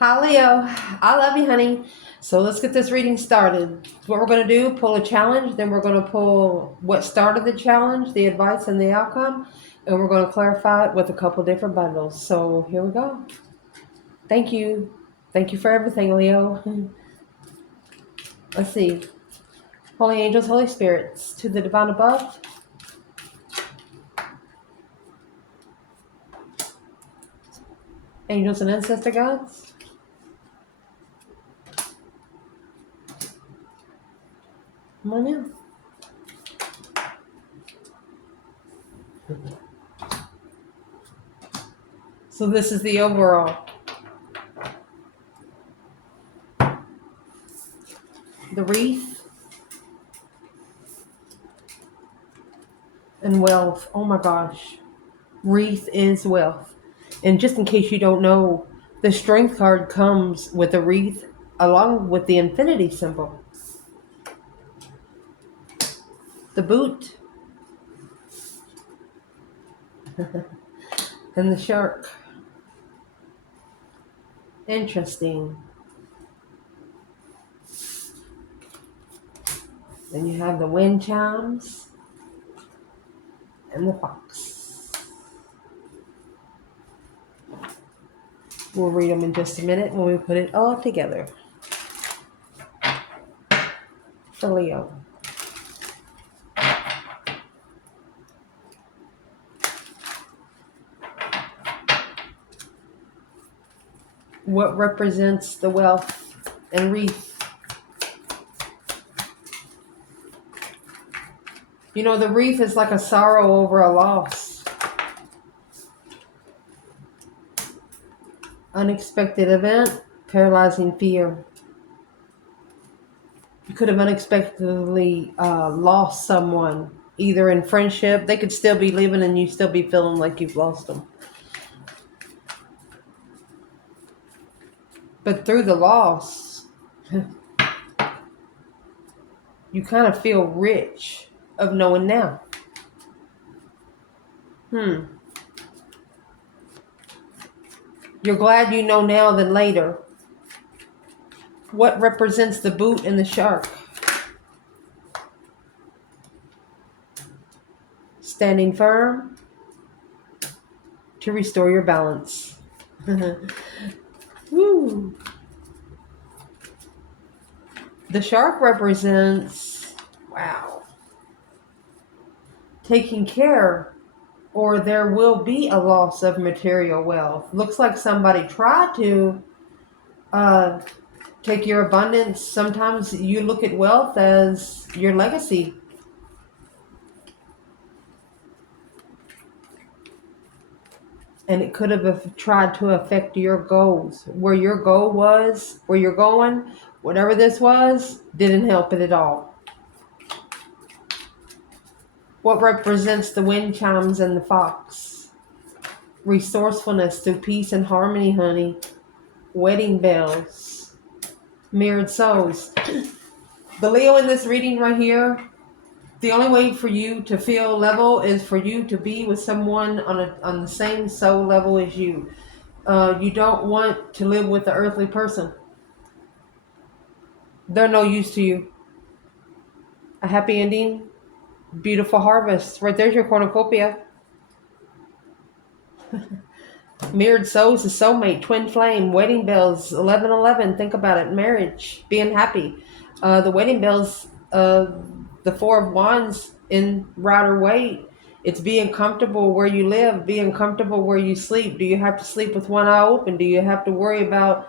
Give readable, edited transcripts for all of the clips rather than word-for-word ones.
Hi, Leo. I love you, honey. So let's get this reading started. What we're going to do, pull a challenge, then we're going to pull what started the challenge, the advice, and the outcome, and we're going to clarify it with a couple different bundles. So here we go. Thank you. Thank you for everything, Leo. Let's see. Holy angels, Holy spirits, to the divine above. Angels and ancestor gods. Come on in. So this is the overall. The wreath and wealth. Oh my gosh. Wreath is wealth. And just in case you don't know, the strength card comes with a wreath along with the infinity symbol. The boot and the shark. Interesting. Then you have the wind chimes and the fox. We'll read them in just a minute when we put it all together. For Leo. What represents the wealth and wreath? You know, the wreath is like a sorrow over a loss. Unexpected event, paralyzing fear. You could have unexpectedly lost someone, either in friendship. They could still be living and you still be feeling like you've lost them. But through the loss, you kind of feel rich of knowing now. You're glad you know now than later. What represents the boot and the shark? Standing firm to restore your balance. Woo. The shark represents, wow, taking care, or there will be a loss of material wealth. Looks like somebody tried to take your abundance. Sometimes you look at wealth as your legacy. And it could have tried to affect your goals. Where your goal was, where you're going, whatever this was, didn't help it at all. What represents the wind chimes and the fox? Resourcefulness through peace and harmony, honey. Wedding bells. Mirrored souls. The Leo in this reading right here, the only way for you to feel level is for you to be with someone on the same soul level as you. You don't want to live with the earthly person. They're no use to you. A happy ending, beautiful harvest. Right there's your cornucopia. Mirrored souls, a soulmate, twin flame, wedding bells, 1111. Think about it. Marriage, being happy. The wedding bells, the Four of Wands in Rider Waite. It's being comfortable where you live, being comfortable where you sleep. Do you have to sleep with one eye open? Do you have to worry about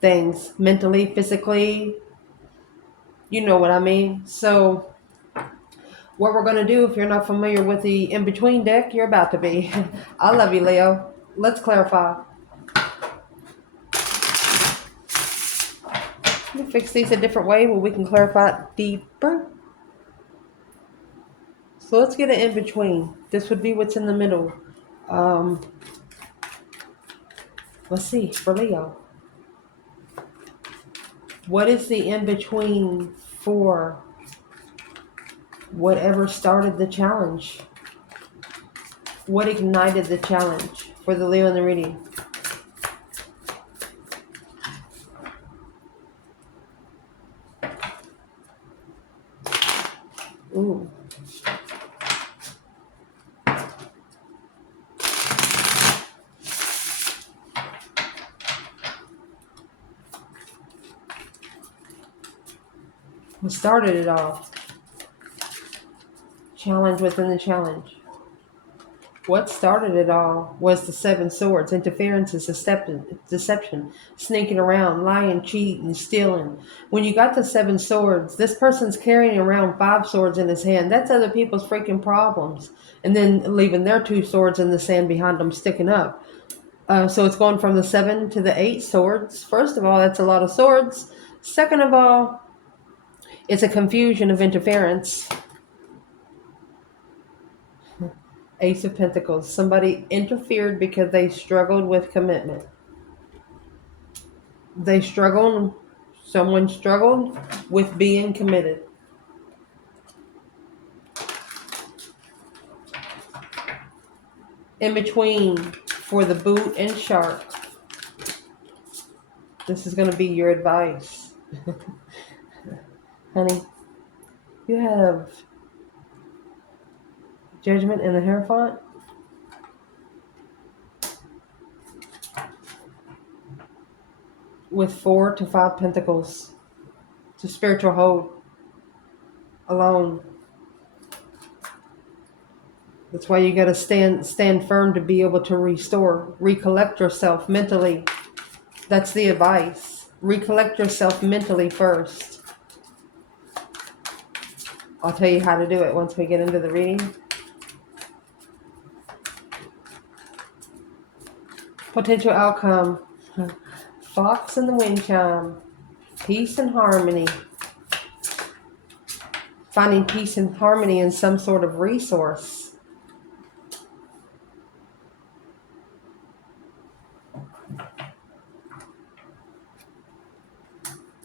things mentally, physically? You know what I mean? So what we're going to do, if you're not familiar with the in-between deck, you're about to be. I love you, Leo. Let's clarify. Let me fix these a different way where we can clarify it deeper. So let's get an in-between. This would be what's in the middle. Let's see, for Leo. What is the in-between for whatever started the challenge? What ignited the challenge for the Leo in the reading? Ooh. What started it all? Challenge within the challenge. What started it all was the seven swords, interferences, deception, sneaking around, lying, cheating, stealing. When you got the seven swords, this person's carrying around five swords in his hand. That's other people's freaking problems. And then leaving their two swords in the sand behind them sticking up. So it's going from the 7 to the 8 swords. First of all, that's a lot of swords. Second of all, it's a confusion of interference. Ace of Pentacles. Somebody interfered because they struggled with commitment. Someone struggled with being committed. In between, for the boot and shark. This is going to be your advice. Honey, you have Judgment in the Hierophant. With 4 to 5 pentacles. It's a spiritual hold. Alone. That's why you got to stand firm to be able to restore. Recollect yourself mentally. That's the advice. Recollect yourself mentally first. I'll tell you how to do it once we get into the reading. Potential outcome. Fox and the wind chime. Peace and harmony. Finding peace and harmony in some sort of resource.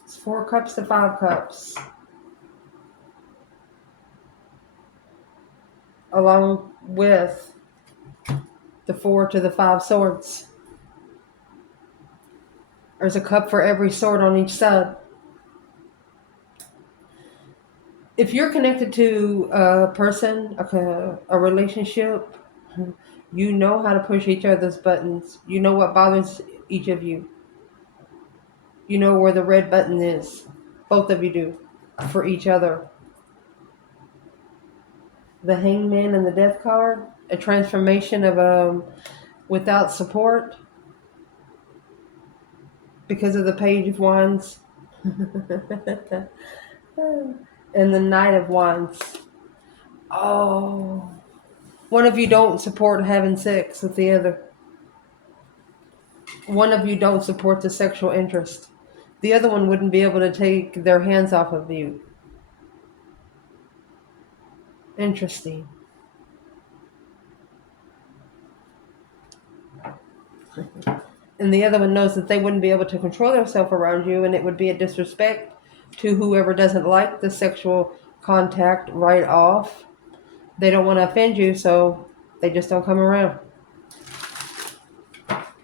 It's 4 cups to 5 cups. Along with the 4 to the 5 swords. There's a cup for every sword on each side. If you're connected to a person, a relationship, you know how to push each other's buttons. You know what bothers each of you. You know where the red button is. Both of you do. For each other. The Hangman and the Death card. A transformation of without support. Because of the Page of Wands. And the Knight of Wands. Oh. One of you don't support having sex with the other. One of you don't support the sexual interest. The other one wouldn't be able to take their hands off of you. Interesting. And the other one knows that they wouldn't be able to control themselves around you, and it would be a disrespect to whoever doesn't like the sexual contact right off. They don't want to offend you, so they just don't come around.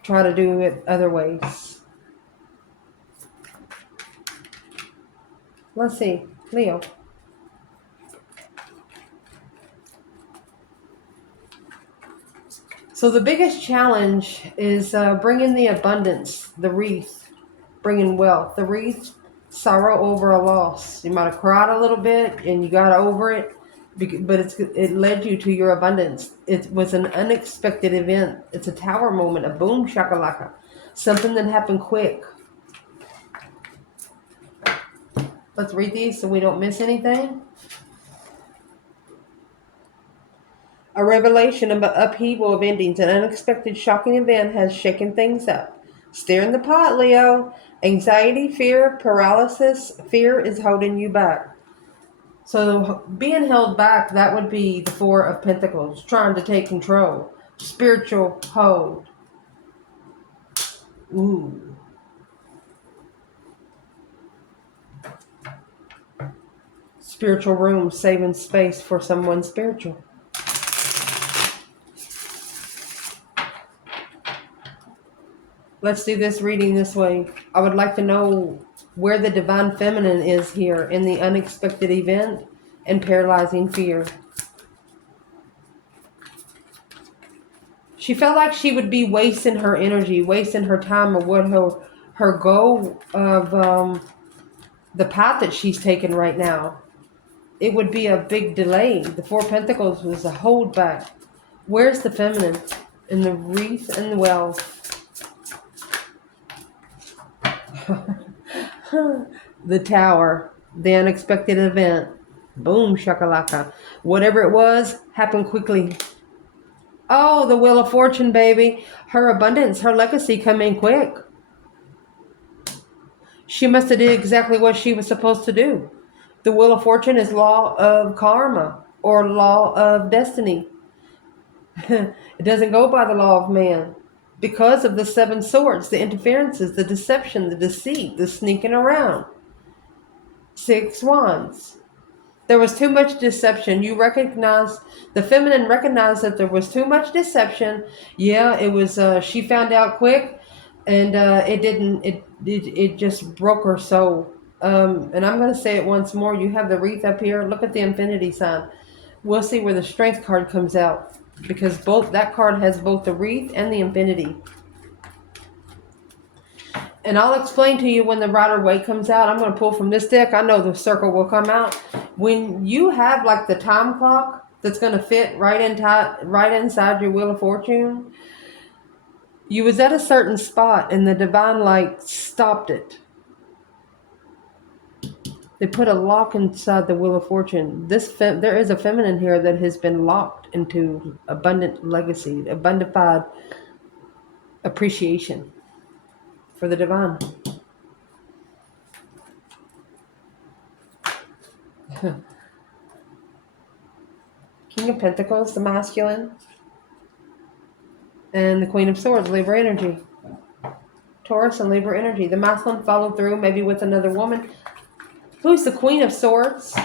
Try to do it other ways. Let's see. Leo. So the biggest challenge is bringing the abundance, the wreath, bringing wealth. The wreath, sorrow over a loss. You might have cried a little bit and you got over it, but it led you to your abundance. It was an unexpected event. It's a tower moment, a boom shakalaka, something that happened quick. Let's read these so we don't miss anything. A revelation of an upheaval of endings. An unexpected, shocking event has shaken things up. Stir in the pot, Leo. Anxiety, fear, paralysis. Fear is holding you back. So being held back, that would be the 4 of Pentacles. Trying to take control. Spiritual hold. Ooh. Spiritual room. Saving space for someone spiritual. Let's do this reading this way. I would like to know where the divine feminine is here in the unexpected event and paralyzing fear. She felt like she would be wasting her energy, wasting her time, or what her goal of the path that she's taken right now. It would be a big delay. The Four of Pentacles was a hold back. Where's the feminine? And the wreath and the wealth. The Tower. The unexpected event. Boom, shakalaka. Whatever it was, happened quickly. Oh, the Wheel of Fortune, baby. Her abundance, her legacy come in quick. She must have did exactly what she was supposed to do. The Wheel of Fortune is law of karma or law of destiny. It doesn't go by the law of man. Because of the Seven Swords, the interferences, the deception, the deceit, the sneaking around. Six Wands. There was too much deception. You recognize, the feminine recognized that there was too much deception. Yeah, it was, she found out quick, and it just broke her soul. And I'm going to say it once more. You have the wreath up here. Look at the infinity sign. We'll see where the strength card comes out, because that card has both the wreath and the infinity. And I'll explain to you when the Rider-Waite comes out. I'm going to pull from this deck. I know the circle will come out. When you have like the time clock that's going to fit right inside your Wheel of Fortune, you was at a certain spot and the divine light stopped it. They put a lock inside the Wheel of Fortune. There is a feminine here that has been locked into abundant legacy, abundified appreciation for the divine. King of Pentacles, the masculine, and the Queen of Swords, Libra energy. Taurus and Libra energy. The masculine followed through, maybe with another woman. Who's the Queen of Swords?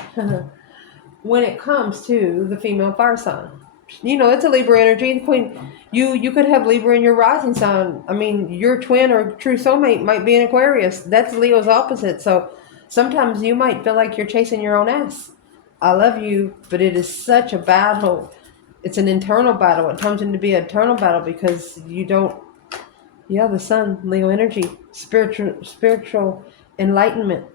When it comes to the female fire sign, you know, it's a Libra energy. The Queen, you could have Libra in your rising sign. I mean, your twin or true soulmate might be an Aquarius. That's Leo's opposite. So sometimes you might feel like you're chasing your own ass. I love you, but it is such a battle. It's an internal battle. It turns into be an eternal battle because you don't. Yeah, the sun, Leo energy, spiritual enlightenment.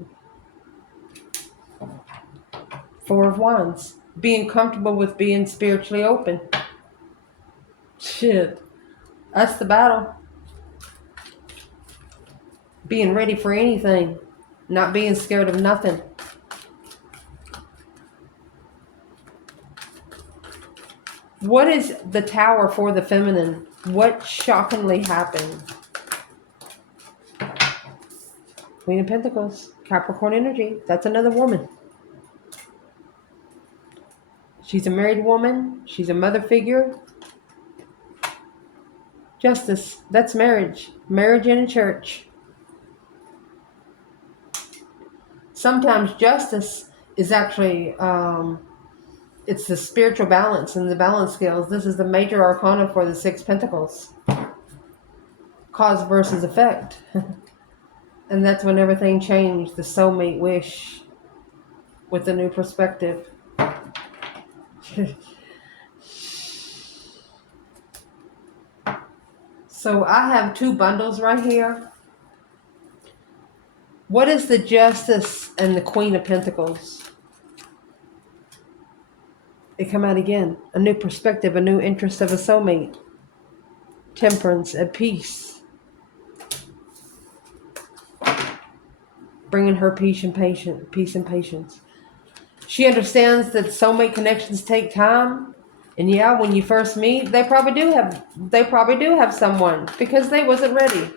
Four of Wands, being comfortable with being spiritually open. Shit, that's the battle. Being ready for anything, not being scared of nothing. What is the Tower for the feminine? What shockingly happened? Queen of Pentacles, Capricorn energy. That's another woman. She's a married woman. She's a mother figure. Justice. That's marriage. Marriage in a church. Sometimes justice is actually, it's the spiritual balance and the balance scales. This is the major arcana for the Six Pentacles. Cause versus effect. And that's when everything changed. The soulmate wish with a new perspective. So I have two bundles right here. What is the Justice and the Queen of Pentacles? They come out again. A new perspective, a new interest of a soulmate. Temperance, at peace. Bringing her peace and patience. She understands that soulmate connections take time. And yeah, when you first meet, they probably do have someone because they wasn't ready.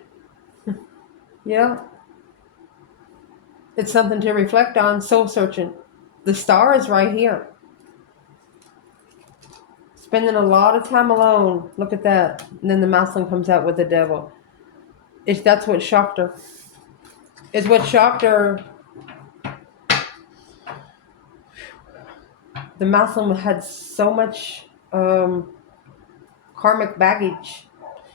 Yeah. It's something to reflect on, soul searching. The Star is right here. Spending a lot of time alone. Look at that. And then the masculine comes out with the Devil. That's what shocked her. It's what shocked her. The masculine had so much karmic baggage.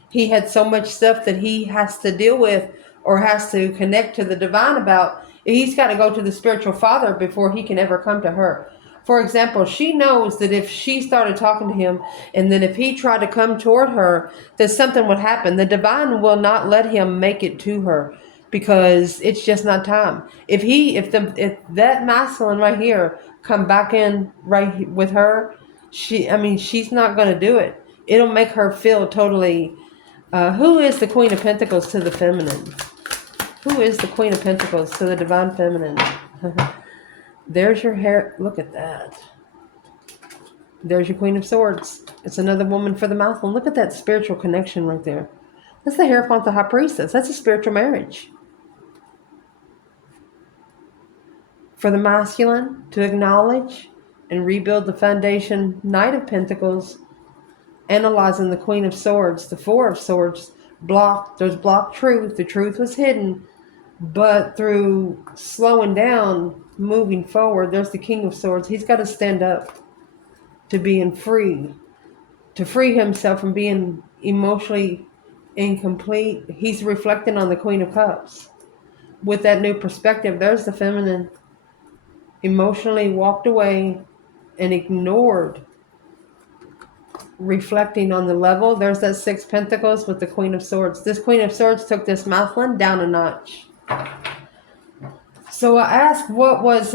He had so much stuff that he has to deal with or has to connect to the divine about. He's got to go to the spiritual father before he can ever come to her. For example, she knows that if she started talking to him and then if he tried to come toward her, that something would happen. The divine will not let him make it to her because it's just not time. If that masculine right here come back in right with her, she's not going to do it. It'll make her feel totally. Who is the Queen of Pentacles to the feminine? Who is the Queen of Pentacles to the divine feminine? There's your hair. Look at that. There's your Queen of Swords. It's another woman for the masculine. Look at that spiritual connection right there. That's the Hierophant, the High Priestess. That's a spiritual marriage. For the masculine to acknowledge and rebuild the foundation, Knight of Pentacles, analyzing the Queen of Swords, the Four of Swords, there's blocked truth. The truth was hidden, but through slowing down, moving forward, there's the King of Swords. He's got to stand up to being free, to free himself from being emotionally incomplete. He's reflecting on the Queen of Cups. With that new perspective, there's the feminine, emotionally walked away and ignored, reflecting on the level. There's that Six Pentacles with the Queen of Swords. This Queen of Swords took this masculine down a notch. So I asked, what was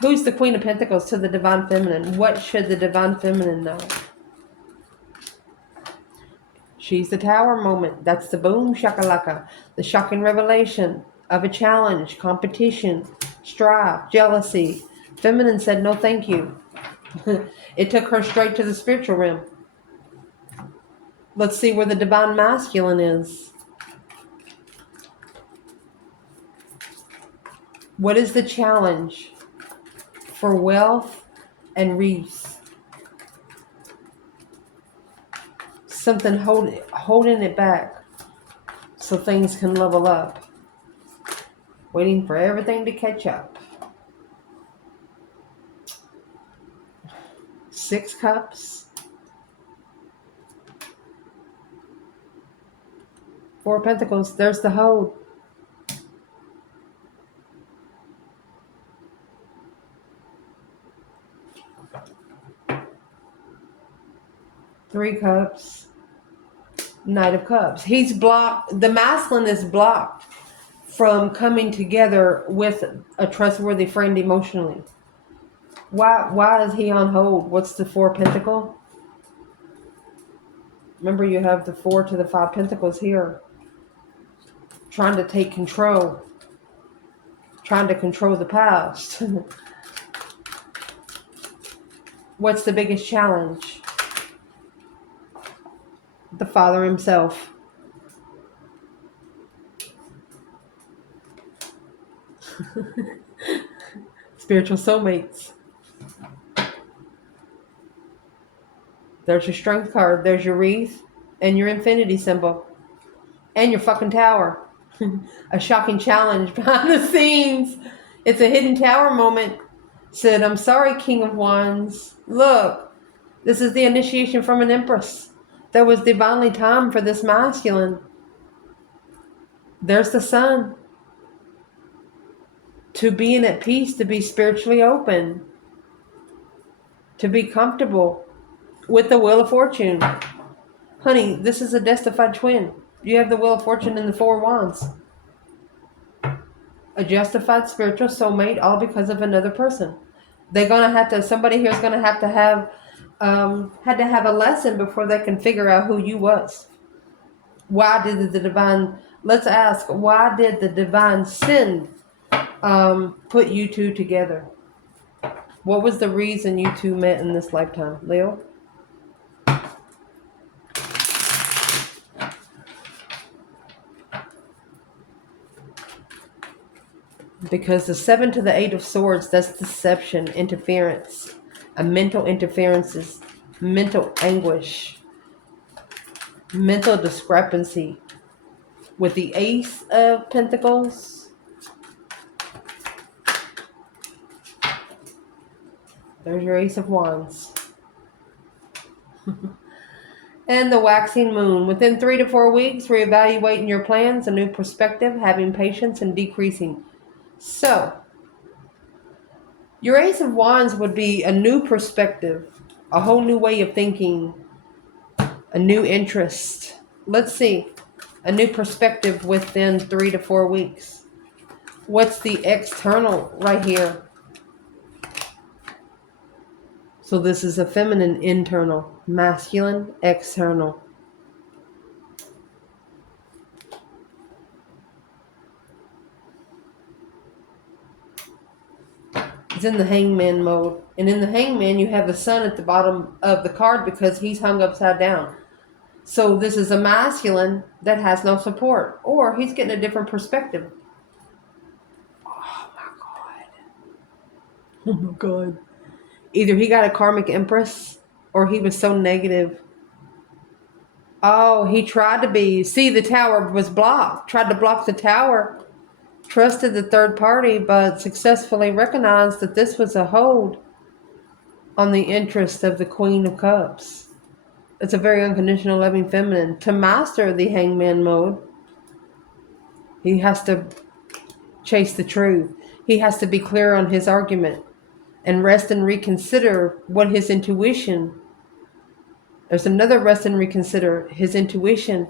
who's the Queen of Pentacles to the divine feminine? What should the divine feminine know? She's the Tower moment. That's the boom shakalaka, the shocking revelation of a challenge, competition, strife, jealousy. Feminine said no thank you. It took her straight to the spiritual realm. Let's see where the divine masculine is. What is the challenge for wealth and wreaths? Something holding it back so things can level up. Waiting for everything to catch up. Six Cups. Four of Pentacles. There's the hold. Three Cups. Knight of Cups. He's blocked. The masculine is blocked from coming together with a trustworthy friend emotionally. Why is he on hold? What's the Four Pentacle? Remember, you have the Four to the Five Pentacles here. Trying to take control. Trying to control the past. What's the biggest challenge? The Father himself. Spiritual soulmates. There's your Strength card. There's your wreath and your infinity symbol. And your fucking tower. A shocking challenge behind the scenes. It's a hidden tower moment. Said, I'm sorry, King of Wands. Look, this is the initiation from an Empress. There was divinely time for this masculine. There's the Sun. To being at peace, to be spiritually open. To be comfortable with the Wheel of Fortune. Honey, this is a justified twin. You have the Wheel of Fortune and the Four Wands. A justified spiritual soulmate, all because of another person. They're gonna have to. Somebody here's gonna have had to have a lesson before they can figure out who you was. Why did the divine? Let's ask. Why did the divine send put you two together? What was the reason you two met in this lifetime, Leo? Because the Seven to the Eight of Swords, that's deception, interference, a mental interferences, mental anguish, mental discrepancy. With the Ace of Pentacles, there's your Ace of Wands. And the waxing moon. Within 3 to 4 weeks, reevaluating your plans, a new perspective, having patience, and decreasing. So, Your Ace of Wands would be a new perspective, a whole new way of thinking, a new interest. Let's see. A new perspective within 3 to 4 weeks. What's the external right here? So this is a feminine internal, masculine external. It's in the hangman mode. And in the hangman, you have the sun at the bottom of the card because he's hung upside down. So this is a masculine that has no support. Or he's getting a different perspective. Oh my God. Oh my God. Either he got a karmic empress or he was so negative. Oh, he tried to be. See, the tower was blocked. Tried to block the tower. Trusted the third party, but successfully recognized that this was a hold on the interest of the Queen of Cups. It's a very unconditional, loving feminine. To master the hangman mode, he has to chase the truth. He has to be clear on his argument and rest and reconsider what his intuition. There's another rest and reconsider his intuition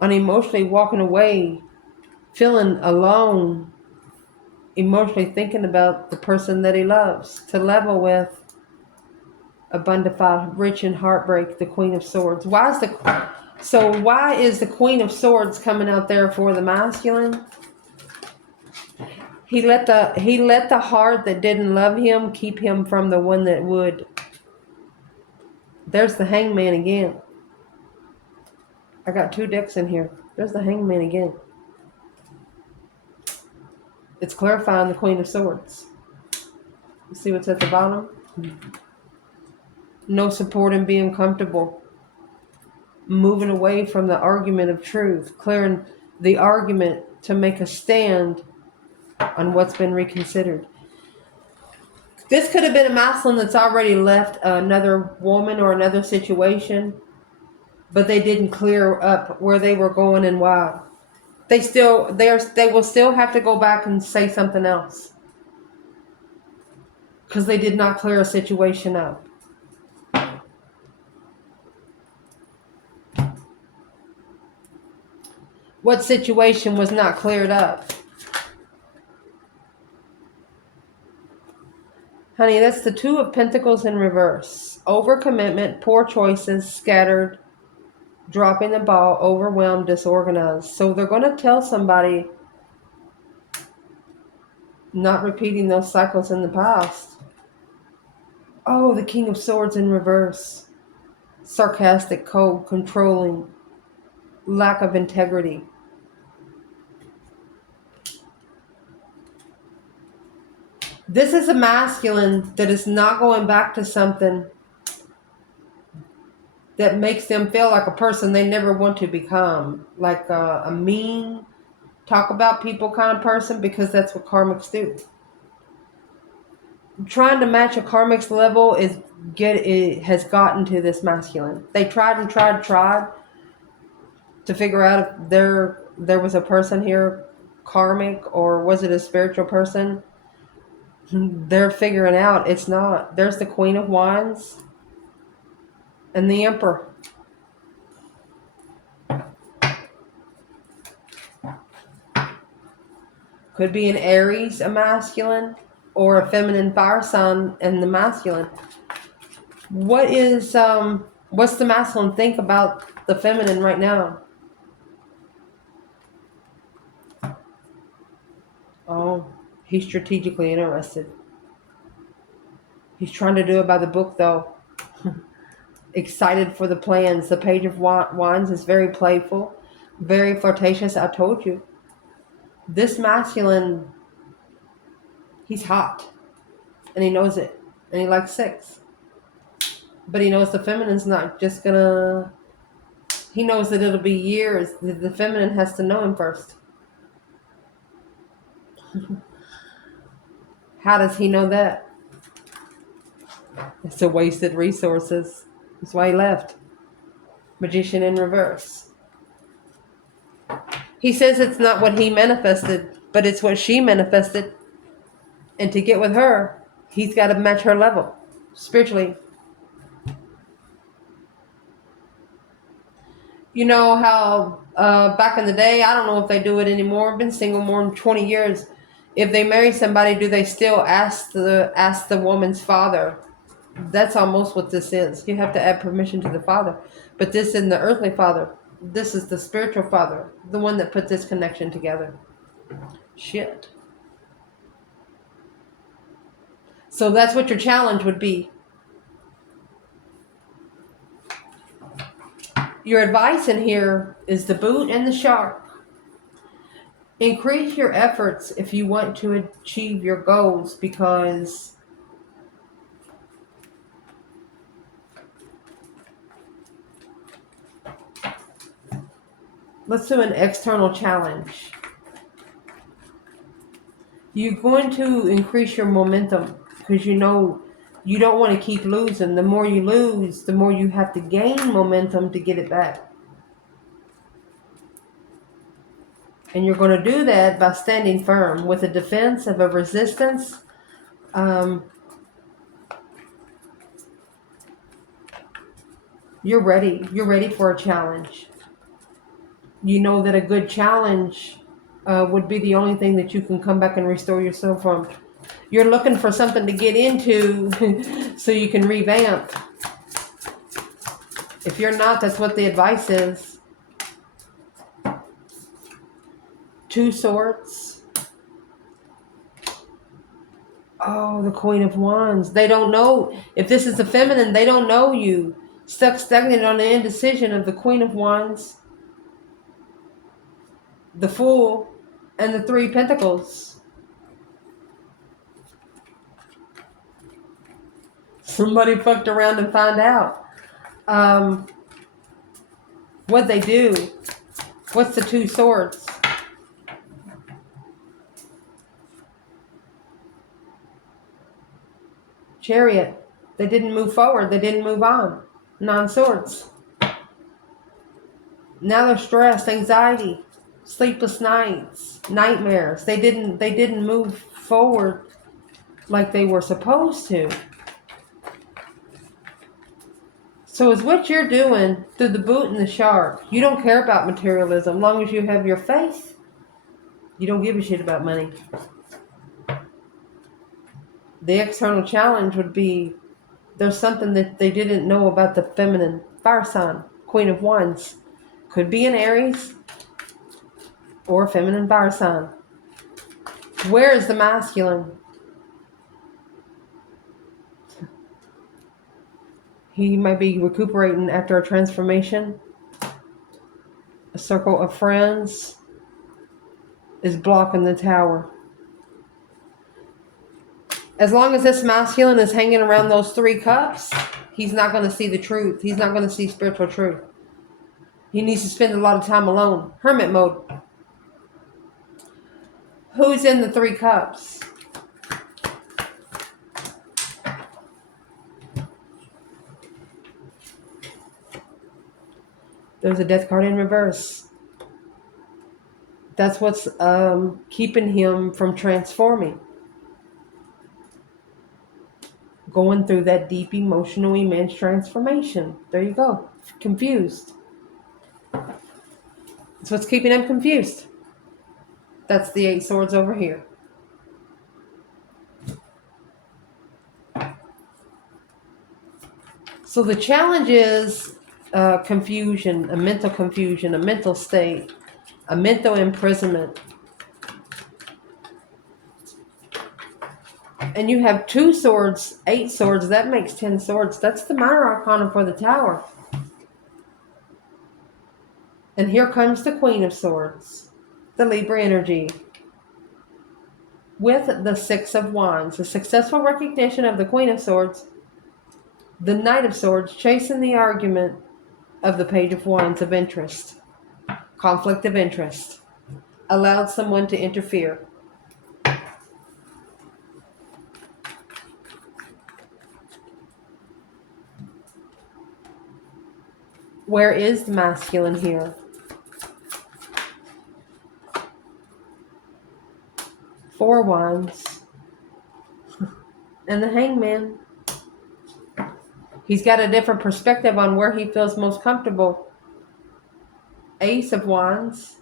on emotionally walking away, feeling alone, emotionally thinking about the person that he loves, to level with a bonafide, rich in heartbreak, the Queen of Swords. Why is the Queen of Swords coming out there for the masculine? He let the heart that didn't love him keep him from the one that would. There's the hangman again. I got 2 decks in here. There's the hangman again. It's clarifying the Queen of Swords. You see what's at the bottom? No support in being comfortable. Moving away from the argument of truth. Clearing the argument to make a stand on what's been reconsidered. This could have been a masculine that's already left another woman or another situation, but they didn't clear up where they were going and why. They will still have to go back and say something else because they did not clear a situation up. What situation was not cleared up? Honey, that's the 2 of Pentacles in reverse. Overcommitment, poor choices, scattered, dropping the ball, overwhelmed, disorganized. So they're going to tell somebody not repeating those cycles in the past. Oh, the King of Swords in reverse. Sarcastic, cold, controlling, lack of integrity. This is a masculine that is not going back to something that makes them feel like a person they never want to become. Like a mean, talk about people kind of person, because that's what karmics do. Trying to match a karmic's level has gotten to this masculine. They tried to figure out if there was a person here, karmic, or was it a spiritual person? They're figuring out it's not. There's the Queen of Wands and the Emperor. Could be an Aries, a masculine, or a feminine fire sign and the masculine. What's the masculine think about the feminine right now? Oh, he's strategically interested. He's trying to do it by the book, though. Excited for the plans. The Page of Wands is very playful, very flirtatious. I told you. This masculine, he's hot. And he knows it. And he likes sex. But he knows the feminine's not just gonna... He knows that it'll be years. The feminine has to know him first. How does he know that? It's a wasted resources. That's why he left. Magician in reverse. He says it's not what he manifested, but it's what she manifested. And to get with her, He's got to match her level spiritually. You know how back in the day, I don't know if they do it anymore. I've been single more than 20 years. If they marry somebody, do they still ask the woman's father? That's almost what this is. You have to add permission to the father. But this isn't the earthly father. This is the spiritual father, the one that put this connection together. Shit. So that's what your challenge would be. Your advice in here is the boot and the shark. Increase your efforts if you want to achieve your goals, because let's do an external challenge. You're going to increase your momentum because you know you don't want to keep losing. The more you lose, the more you have to gain momentum to get it back. And you're going to do that by standing firm with a defense of a resistance. You're ready. You're ready for a challenge. You know that a good challenge would be the only thing that you can come back and restore yourself from. You're looking for something to get into so you can revamp. If you're not, that's what the advice is. 2 swords. Oh, the Queen of Wands. They don't know. If this is the feminine, they don't know you. Stuck stagnant on the indecision of the Queen of Wands, the Fool, and the 3 Pentacles. Somebody fucked around and found out. What'd they do? What's the 2 swords? Chariot. They didn't move forward. They didn't move on. 9 swords. Now they're stressed, anxiety, sleepless nights, nightmares. They didn't move forward like they were supposed to. So it's what you're doing through the boot and the shark. You don't care about materialism. As long as you have your faith, you don't give a shit about money. The external challenge would be there's something that they didn't know about the feminine fire sign, Queen of Wands. Could be an Aries or a feminine fire sign. Where is the masculine? He might be recuperating after a transformation. A circle of friends is blocking the tower. As long as this masculine is hanging around those 3 cups, he's not going to see the truth. He's not going to see spiritual truth. He needs to spend a lot of time alone. Hermit mode. Who's in the 3 cups? There's a death card in reverse. That's what's keeping him from transforming. Going through that deep emotional immense transformation. There you go. Confused. That's what's keeping him confused. That's the 8 swords over here. So the challenge is confusion, a mental state, a mental imprisonment. And you have 2 swords, 8 swords, that makes 10 swords. That's the minor arcana for the tower. And here comes the Queen of Swords, the Libra energy, with the 6 of Wands. A successful recognition of the Queen of Swords, the Knight of Swords, chasing the argument of the Page of Wands of interest. Conflict of interest. Allowed someone to interfere. Where is the masculine here? 4 Wands. and the Hangman. He's got a different perspective on where he feels most comfortable. Ace of Wands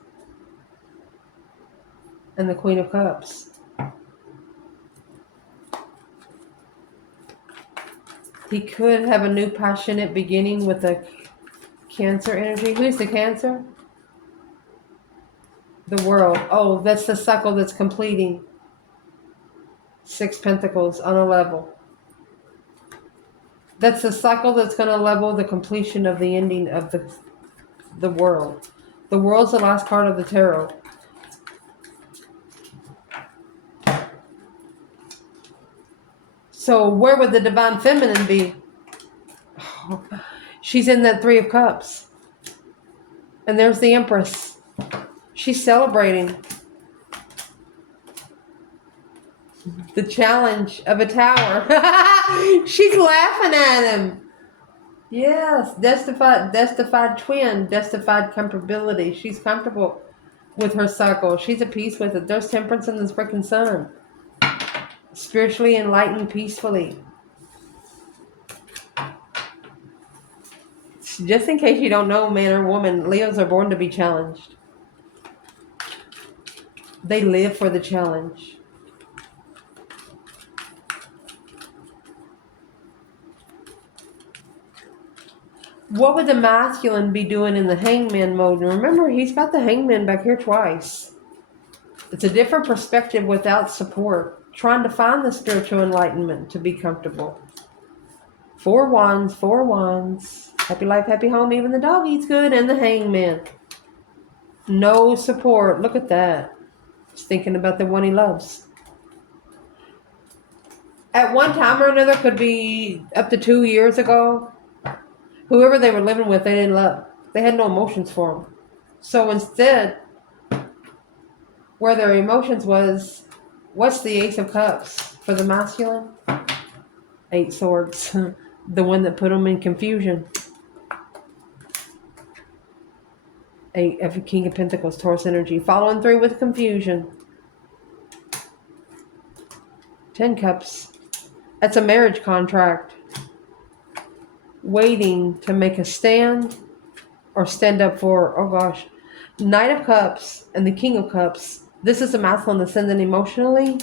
and the Queen of Cups. He could have a new passionate beginning with a Cancer energy. Who's the Cancer? The World. Oh, that's the cycle that's completing. 6 Pentacles on a level. That's the cycle that's going to level the completion of the ending of the World. The World's the last card of the tarot. So where would the Divine Feminine be? Oh, she's in that 3 of Cups. And there's the Empress. She's celebrating the challenge of a tower. She's laughing at him. Yes, justified twin, justified comfortability. She's comfortable with her cycle. She's at peace with it. There's Temperance in this freaking sun. Spiritually enlightened peacefully. Just in case you don't know, man or woman, Leos are born to be challenged. They live for the challenge. What would the masculine be doing in the Hangman mode? And remember, he's got the Hangman back here twice. It's a different perspective without support. Trying to find the spiritual enlightenment to be comfortable. 4 Wands, 4 Wands. Happy life, happy home. Even the dog eats good. And the Hangman. No support. Look at that. Just thinking about the one he loves. At one time or another, could be up to 2 years ago, whoever they were living with, they didn't love. They had no emotions for them. So instead, where their emotions was, what's the Ace of Cups for the masculine? 8 Swords. The one that put them in confusion. 8 of King of Pentacles, Taurus energy. Following through with confusion. 10 Cups. That's a marriage contract. Waiting to make a stand or stand up for, oh gosh, Knight of Cups and the King of Cups. This is a masculine ascendant emotionally,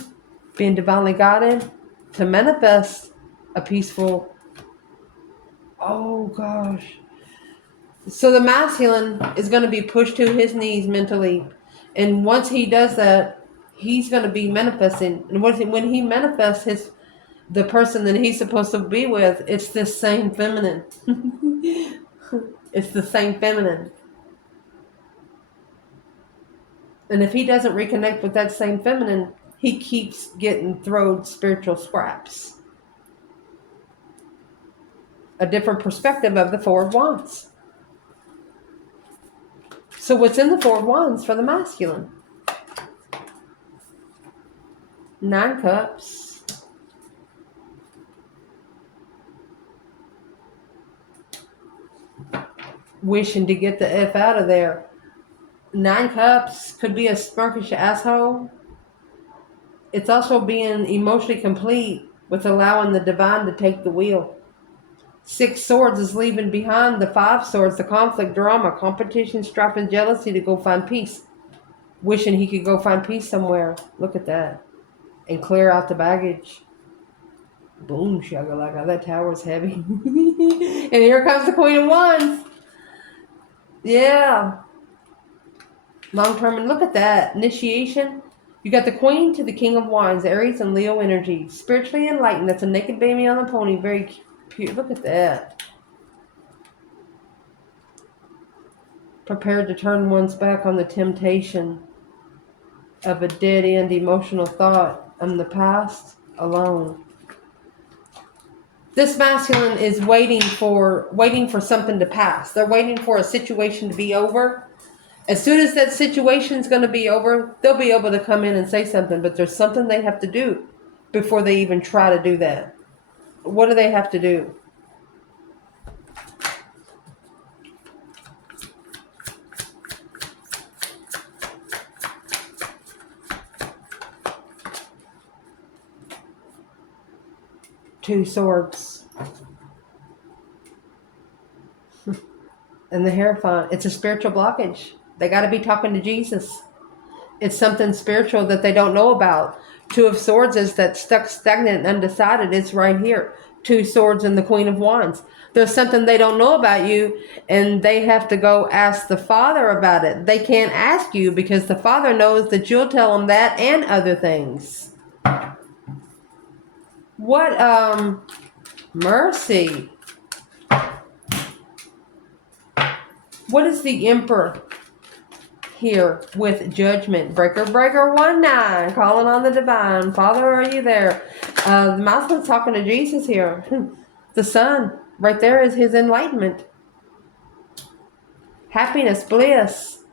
being divinely guided to manifest a peaceful, oh gosh. So the masculine is going to be pushed to his knees mentally. And once he does that, he's going to be manifesting. And when he manifests the person that he's supposed to be with, it's this same feminine. It's the same feminine. And if he doesn't reconnect with that same feminine, he keeps getting thrown spiritual scraps. A different perspective of the 4 of Wands. So what's in the 4 of Wands for the masculine? 9 Cups. Wishing to get the F out of there. 9 Cups could be a smirkish asshole. It's also being emotionally complete with allowing the divine to take the wheel. 6 Swords is leaving behind the 5 Swords, the conflict, drama, competition, strife, and jealousy to go find peace. Wishing he could go find peace somewhere. Look at that. And clear out the baggage. Boom, shagalaka. That tower's heavy. And here comes the Queen of Wands. Yeah. Long term. And look at that. Initiation. You got the Queen to the King of Wands. Aries and Leo energy. Spiritually enlightened. That's a naked baby on a pony. Very cute. Look at that. Prepared to turn one's back on the temptation of a dead-end emotional thought on the past alone. This masculine is waiting for something to pass. They're waiting for a situation to be over. As soon as that situation's going to be over, they'll be able to come in and say something. But there's something they have to do before they even try to do that. What do they have to do? Two swords. And the Hierophant. It's a spiritual blockage. They got to be talking to Jesus. It's something spiritual that they don't know about. Two of Swords is that stuck stagnant and undecided. It's right here. Two Swords and the Queen of Wands. There's something they don't know about you, and they have to go ask the Father about it. They can't ask you because the Father knows that you'll tell them that and other things. What, mercy. What is the Emperor here with Judgment? Breaker, 1-9, calling on the divine. Father, are you there? The Muslim's talking to Jesus here. The sun, right there is his enlightenment. Happiness, bliss.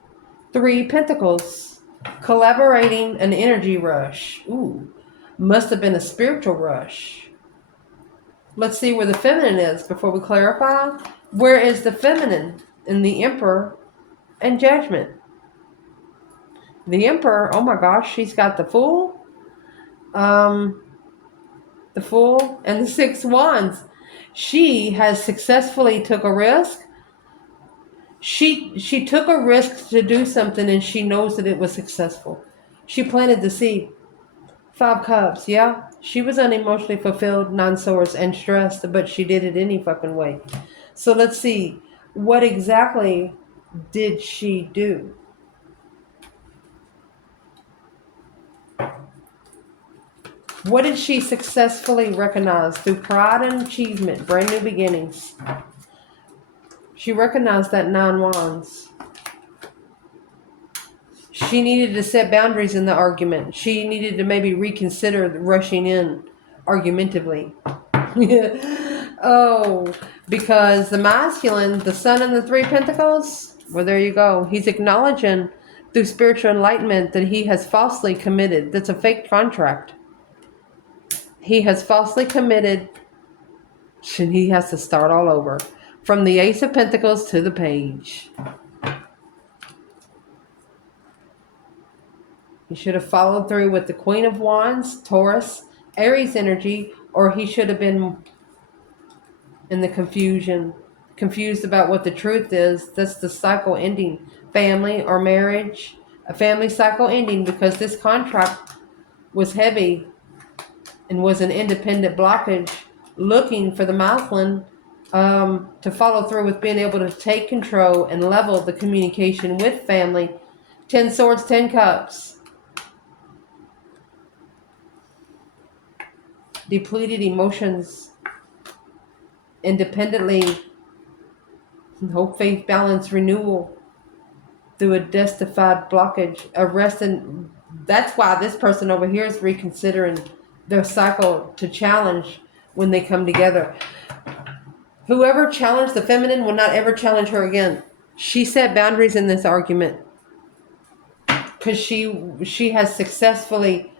3 Pentacles. Collaborating, an energy rush. Ooh, must have been a spiritual rush. Let's see where the feminine is before we clarify. Where is the feminine in the Emperor and Judgment? The Emperor, oh my gosh, she's got the Fool. The Fool and the 6 Wands. She has successfully took a risk. She took a risk to do something, and she knows that it was successful. She planted the seed. 5 Cups, yeah. She was unemotionally fulfilled, 9 Swords, and stressed, but she did it any fucking way. So let's see. What exactly did she do? What did she successfully recognize through pride and achievement, brand new beginnings? She recognized that 9 Wands. She needed to set boundaries in the argument. She needed to maybe reconsider rushing in argumentatively. Oh, because the masculine, the Sun and the 3 Pentacles, well, there you go. He's acknowledging through spiritual enlightenment that he has falsely committed. That's a fake contract. He has falsely committed, and he has to start all over. From the Ace of Pentacles to the Page. He should have followed through with the Queen of Wands, Taurus, Aries energy, or he should have been in the confusion. Confused about what the truth is. That's the cycle ending. Family or marriage. A family cycle ending because this contract was heavy and was an independent blockage, looking for the masculine to follow through with being able to take control and level the communication with family. 10 Swords, 10 Cups. Depleted emotions. Independently. Hope, faith, balance, renewal. Through a justified blockage. Arresting. That's why this person over here is reconsidering their cycle to challenge when they come together. Whoever challenged the feminine will not ever challenge her again. She set boundaries in this argument because she has successfully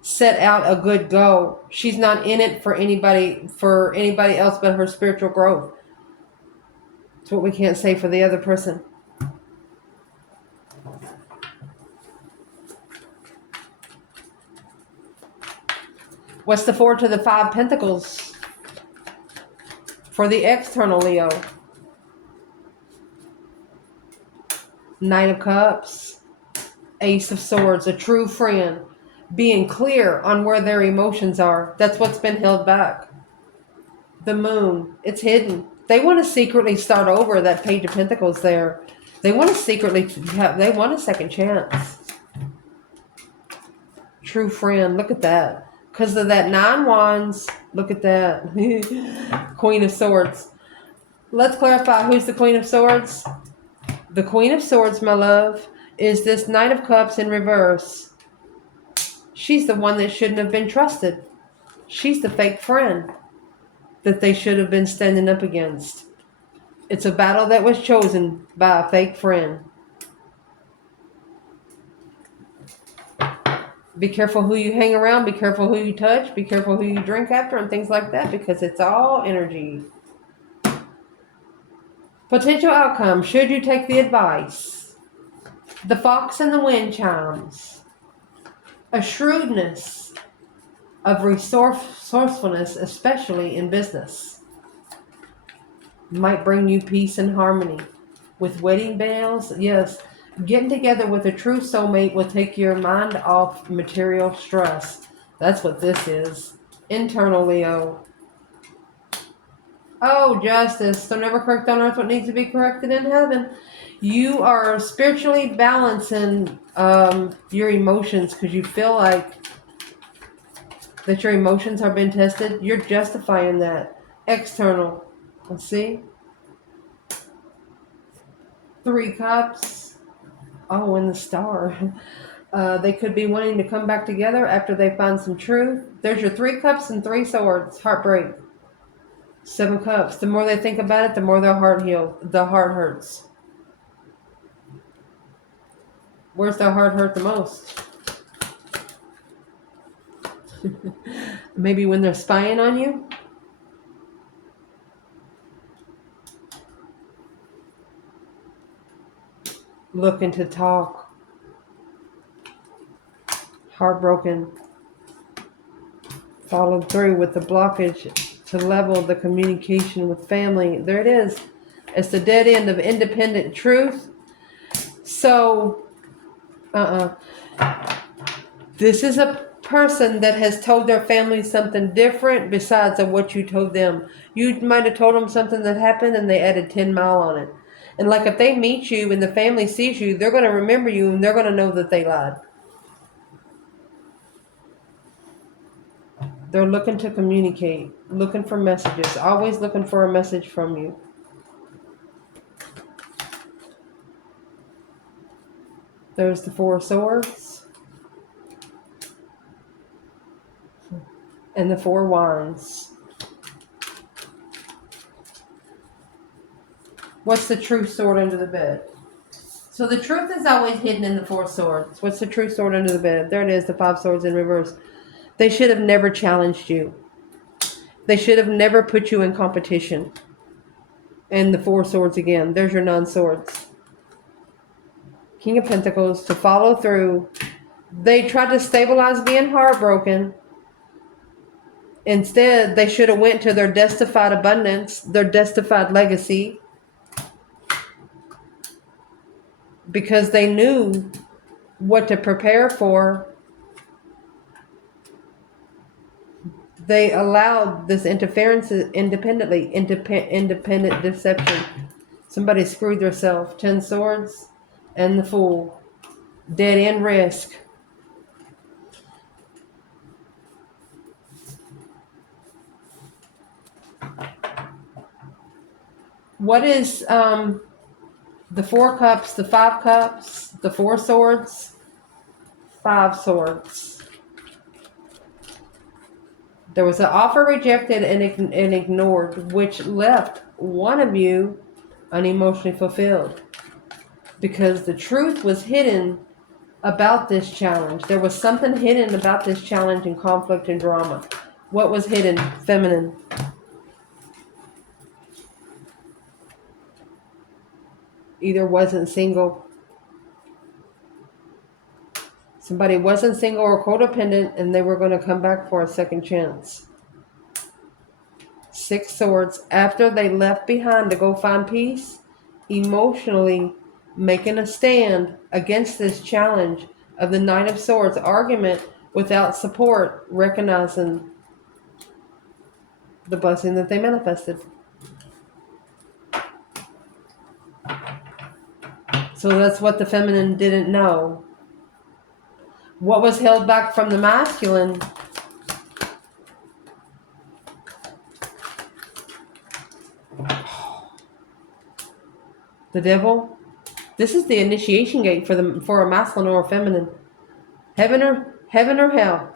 set out a good goal. She's not in it for anybody else but her spiritual growth. It's what we can't say for the other person. What's the 4 to the 5 Pentacles for the external Leo? Knight of Cups, Ace of Swords, a true friend, being clear on where their emotions are. That's what's been held back. The Moon, it's hidden. They want to secretly start over. That Page of Pentacles there. They want to secretly they want a second chance. True friend, look at that. Because of that 9 Wands, look at that. Queen of Swords. Let's clarify who's the Queen of Swords. The Queen of Swords, my love, is this Knight of Cups in reverse. She's the one that shouldn't have been trusted. She's the fake friend that they should have been standing up against. It's a battle that was chosen by a fake friend. Be careful who you hang around. Be careful who you touch. Be careful who you drink after and things like that, because it's all energy. Potential outcome, should you take the advice. The Fox and the Wind Chimes. A shrewdness. of resourcefulness, especially in business. Might bring you peace and harmony. With wedding bells, yes, getting together with a true soulmate will take your mind off material stress. That's what this is. Internal Leo. Oh, justice. So never correct on earth what needs to be corrected in heaven. You are spiritually balancing your emotions because you feel like that your emotions are being tested. You're justifying that. External. Let's see. 3 cups. Oh, and the star. They could be wanting to come back together after they find some truth. There's your 3 cups and 3 swords. Heartbreak. 7 cups. The more they think about it, the more their heart heals. The heart hurts. Where's their heart hurt the most? Maybe when they're spying on you? Looking to talk. Heartbroken. Followed through with the blockage to level the communication with family. There it is. It's the dead end of independent truth. So, this is a person that has told their family something different besides of what you told them. You might have told them something that happened and they added 10 mile on it. And like if they meet you and the family sees you, they're going to remember you and they're going to know that they lied. They're looking to communicate, looking for messages, always looking for a message from you. There's the 4 swords and the 4 wands. What's the true sword under the bed? So the truth is always hidden in the 4 swords. What's the true sword under the bed? There it is, the 5 swords in reverse. They should have never challenged you. They should have never put you in competition. And the 4 swords again. There's your 9 swords. King of Pentacles, to follow through. They tried to stabilize being heartbroken. Instead, they should have went to their destified abundance, their destified legacy. Because they knew what to prepare for. They allowed this interference independent deception. Somebody screwed themselves. 10 swords and the Fool. Dead end risk. What is the 4 cups, the 5 cups, the 4 swords, 5 swords? There was an offer rejected and ignored, which left one of you unemotionally fulfilled. Because the truth was hidden about this challenge. There was something hidden about this challenge and conflict and drama. What was hidden? Feminine. Either wasn't single. Somebody wasn't single or codependent and they were going to come back for a second chance. 6 swords. After they left behind to go find peace, emotionally making a stand against this challenge of the Knight of Swords argument without support, recognizing the blessing that they manifested. So that's what the feminine didn't know. What was held back from the masculine? The devil. This is the initiation gate for a masculine or a feminine. Heaven or hell.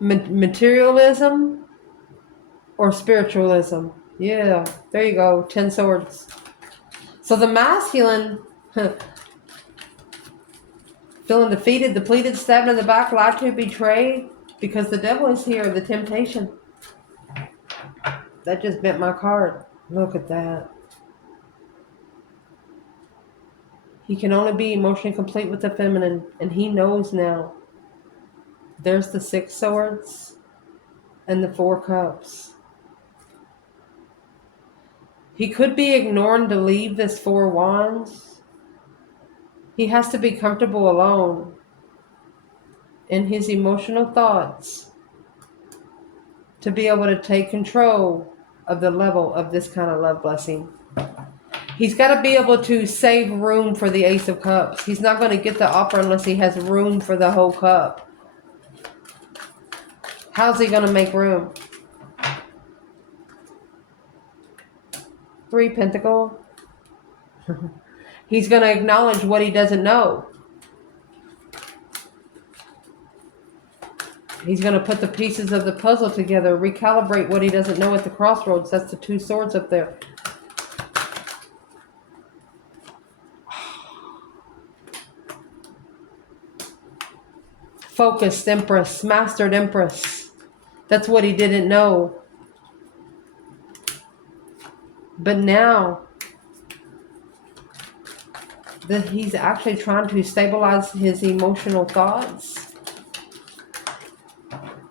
Materialism or spiritualism. Yeah, there you go. 10 swords. So the masculine feeling defeated, depleted, stabbed in the back, lied to, betrayed, because the devil is here, the temptation. That just bent my card. Look at that. He can only be emotionally complete with the feminine, and he knows now There's the 6 swords and the 4 cups. He could be ignoring to leave this 4 wands. He has to be comfortable alone in his emotional thoughts to be able to take control of the level of this kind of love blessing. He's got to be able to save room for the Ace of Cups. He's not going to get the offer unless he has room for the whole cup. How's he going to make room? 3 Pentacle. He's going to acknowledge what he doesn't know. He's going to put the pieces of the puzzle together, recalibrate what he doesn't know at the crossroads. That's the 2 swords up there. Focused Empress, mastered Empress. That's what he didn't know. But now that he's actually trying to stabilize his emotional thoughts,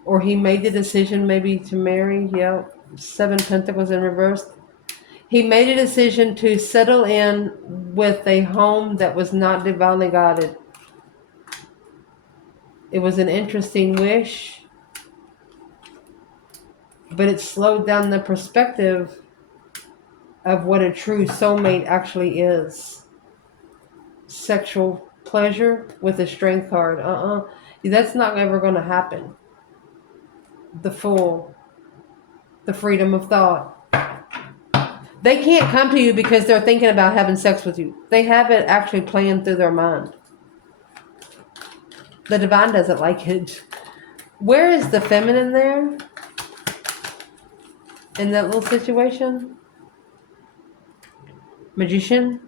or he made the decision maybe to marry. Yeah, 7 Pentacles in reverse. He made a decision to settle in with a home that was not divinely guided. It was an interesting wish, but it slowed down the perspective of what a true soulmate actually is. Sexual pleasure with a strength card. That's not ever going to happen. The Fool. The freedom of thought. They can't come to you because they're thinking about having sex with you. They have it actually planned through their mind. The divine doesn't like it. Where is the feminine there? In that little situation? Magician?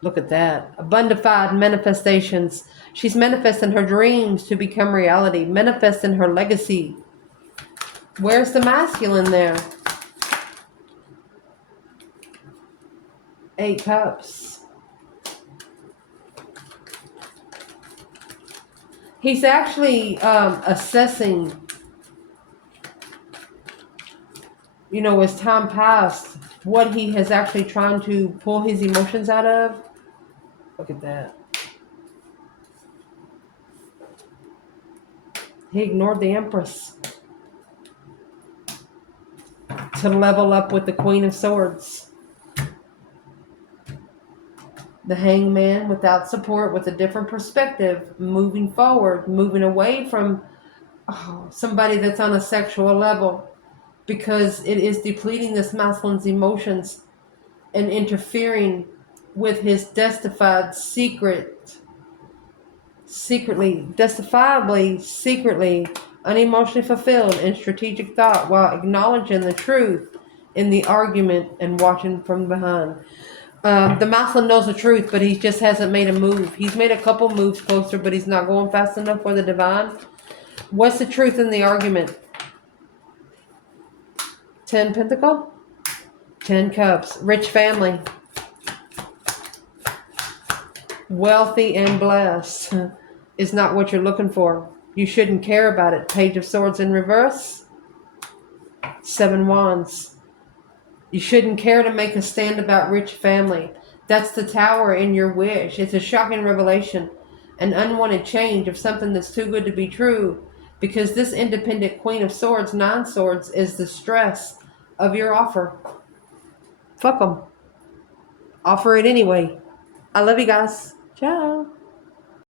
Look at that. Abundified manifestations. She's manifesting her dreams to become reality. Manifesting her legacy. Where's the masculine there? 8 Cups. He's actually assessing, as time passed, what he has actually trying to pull his emotions out of. Look at that. He ignored the Empress to level up with the Queen of Swords. The Hangman without support, with a different perspective, moving forward, moving away from somebody that's on a sexual level, because it is depleting this masculine's emotions and interfering with his secretly, unemotionally fulfilled and strategic thought, while acknowledging the truth in the argument and watching from behind. The masculine knows the truth, but he just hasn't made a move. He's made a couple moves closer, but he's not going fast enough for the divine. What's the truth in the argument? 10 Pentacle, 10 Cups, rich family, wealthy and blessed is not what you're looking for. You shouldn't care about it. Page of Swords in reverse, 7 Wands. You shouldn't care to make a stand about rich family. That's the Tower in your wish. It's a shocking revelation, an unwanted change of something that's too good to be true, because this independent Queen of Swords, 9 Swords, is the stress of your offer. Fuck them. Offer it anyway. I love you guys. Ciao.